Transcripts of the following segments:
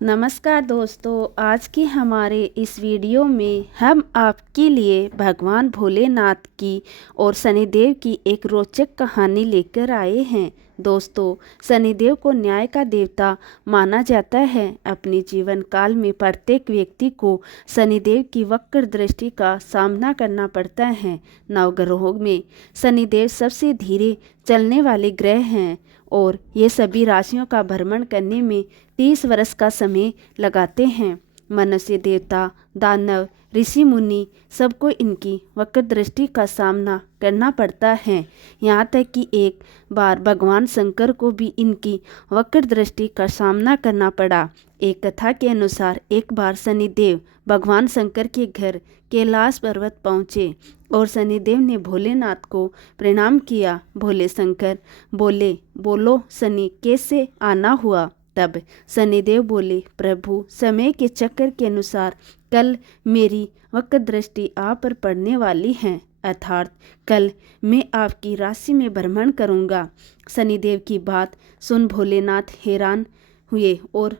नमस्कार दोस्तों, आज की हमारे इस वीडियो में हम आपके लिए भगवान भोलेनाथ की और शनिदेव की एक रोचक कहानी लेकर आए हैं। दोस्तों, शनिदेव को न्याय का देवता माना जाता है। अपने जीवन काल में प्रत्येक व्यक्ति को शनिदेव की वक्र दृष्टि का सामना करना पड़ता है। नवग्रहों में शनिदेव सबसे धीरे चलने वाले ग्रह हैं और ये सभी राशियों का भ्रमण करने में 30 वर्ष का समय लगाते हैं। मनुष्य, देवता, दानव, ऋषि मुनि सबको इनकी वक्र दृष्टि का सामना करना पड़ता है। यहाँ तक कि एक बार भगवान शंकर को भी इनकी वक्र दृष्टि का सामना करना पड़ा। एक कथा के अनुसार एक बार शनिदेव भगवान शंकर के घर कैलाश पर्वत पहुँचे और शनिदेव ने भोलेनाथ को प्रणाम किया। भोले शंकर बोले, बोलो शनि, कैसे आना हुआ? तब शनिदेव बोले, प्रभु, समय के चक्र के अनुसार कल मेरी वक्र दृष्टि आप पर पड़ने वाली है, अर्थात कल मैं आपकी राशि में भ्रमण करूंगा। शनिदेव की बात सुन भोलेनाथ हैरान हुए और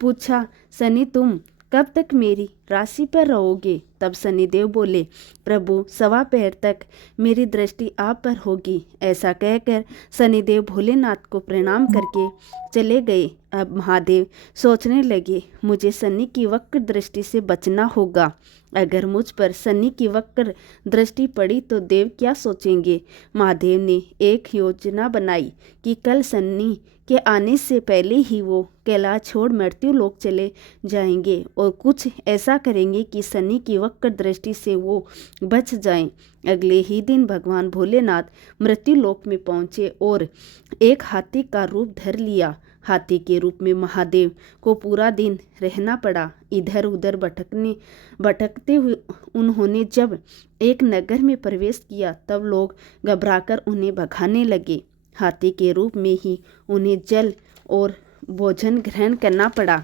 पूछा, शनि, तुम कब तक मेरी राशि पर रहोगे? तब शनिदेव बोले, प्रभु, 1.25 पहर तक मेरी दृष्टि आप पर होगी। ऐसा कहकर शनिदेव भोलेनाथ को प्रणाम करके चले गए। अब महादेव सोचने लगे, मुझे शनि की वक्र दृष्टि से बचना होगा। अगर मुझ पर शनि की वक्र दृष्टि पड़ी तो देव क्या सोचेंगे? महादेव ने एक योजना बनाई कि कल शनि के आने से पहले ही वो कैलाश छोड़ मृत्यु लोक चले जाएंगे और कुछ ऐसा करेंगे कि शनि की वक्र दृष्टि से वो बच जाएं। अगले ही दिन भगवान भोलेनाथ मृत्यु लोक में पहुंचे और एक हाथी का रूप धर लिया। हाथी के रूप में महादेव को पूरा दिन रहना पड़ा। इधर उधर भटकते हुए उन्होंने जब एक नगर में प्रवेश किया तब लोग घबराकर उन्हें भगाने लगे। हाथी के रूप में ही उन्हें जल और भोजन ग्रहण करना पड़ा।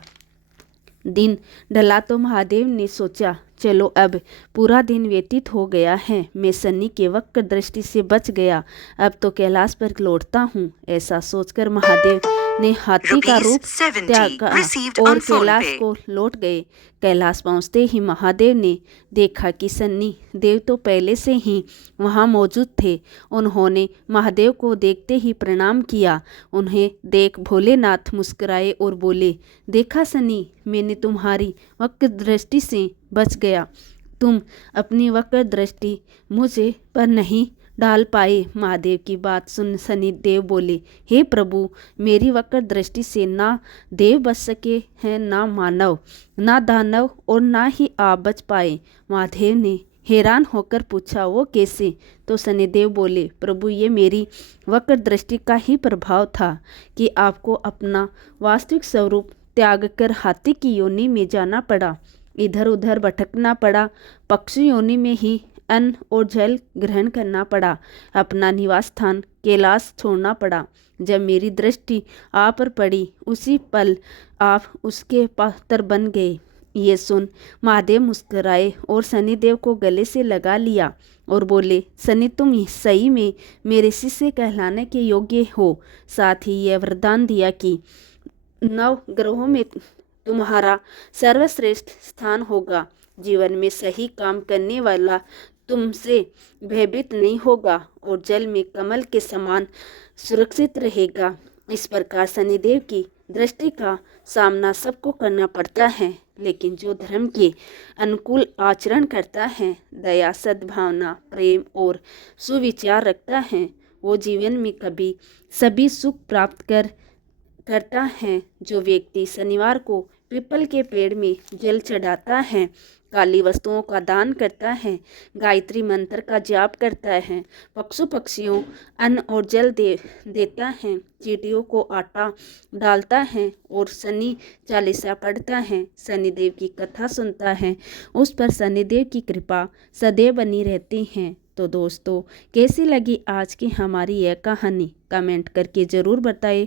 दिन ढला तो महादेव ने सोचा, चलो अब पूरा दिन व्यतीत हो गया है, मैं शनि के वक्र दृष्टि से बच गया, अब तो कैलाश पर लौटता हूँ। ऐसा सोचकर महादेव ने हाथी का रूप त्यागा और कैलाश को लौट गए। कैलाश पहुँचते ही महादेव ने देखा कि शनि देव तो पहले से ही वहाँ मौजूद थे। उन्होंने महादेव को देखते ही प्रणाम किया। उन्हें देख भोलेनाथ मुस्कुराए और बोले, देखा शनि, मैंने तुम्हारी वक्र दृष्टि से बच गया। तुम अपनी वक्र दृष्टि मुझे पर नहीं डाल पाए। महादेव की बात सुन शनिदेव बोले, हे प्रभु, मेरी वक्र दृष्टि से ना देव बच सके हैं, ना मानव, ना दानव और ना ही आप बच पाए। महादेव ने हैरान होकर पूछा, वो कैसे? तो शनिदेव बोले, प्रभु, ये मेरी वक्र दृष्टि का ही प्रभाव था कि आपको अपना वास्तविक स्वरूप त्याग कर हाथी की योनि में जाना पड़ा, इधर उधर भटकना पड़ा, पक्षी योनि में ही अन्न और जल ग्रहण करना पड़ा, अपना निवास स्थान कैलाश छोड़ना पड़ा। जब मेरी दृष्टि आप पर पड़ी उसी पल आप उसके पात्र बन गए। ये सुन महादेव मुस्कुराए और शनिदेव को गले से लगा लिया और बोले, शनि, तुम सही में मेरे शिष्य कहलाने के योग्य हो। साथ ही यह वरदान दिया कि 9 ग्रहों में तुम्हारा सर्वश्रेष्ठ स्थान होगा। जीवन में सही काम करने वाला तुमसे भयभीत नहीं होगा और जल में कमल के समान सुरक्षित रहेगा। इस प्रकार शनिदेव की दृष्टि का सामना सबको करना पड़ता है, लेकिन जो धर्म के अनुकूल आचरण करता है, दया, सद्भावना, प्रेम और सुविचार रखता है, वो जीवन में कभी सभी सुख प्राप्त करता है। जो व्यक्ति शनिवार को पीपल के पेड़ में जल चढ़ाता है, काली वस्तुओं का दान करता है, गायत्री मंत्र का जाप करता है, पशु पक्षियों अन्न और जल देता है, चींटियों को आटा डालता है और शनि चालीसा पढ़ता है, शनिदेव की कथा सुनता है, उस पर शनिदेव की कृपा सदैव बनी रहती है। तो दोस्तों, कैसी लगी आज की हमारी यह कहानी? कमेंट करके ज़रूर बताएं।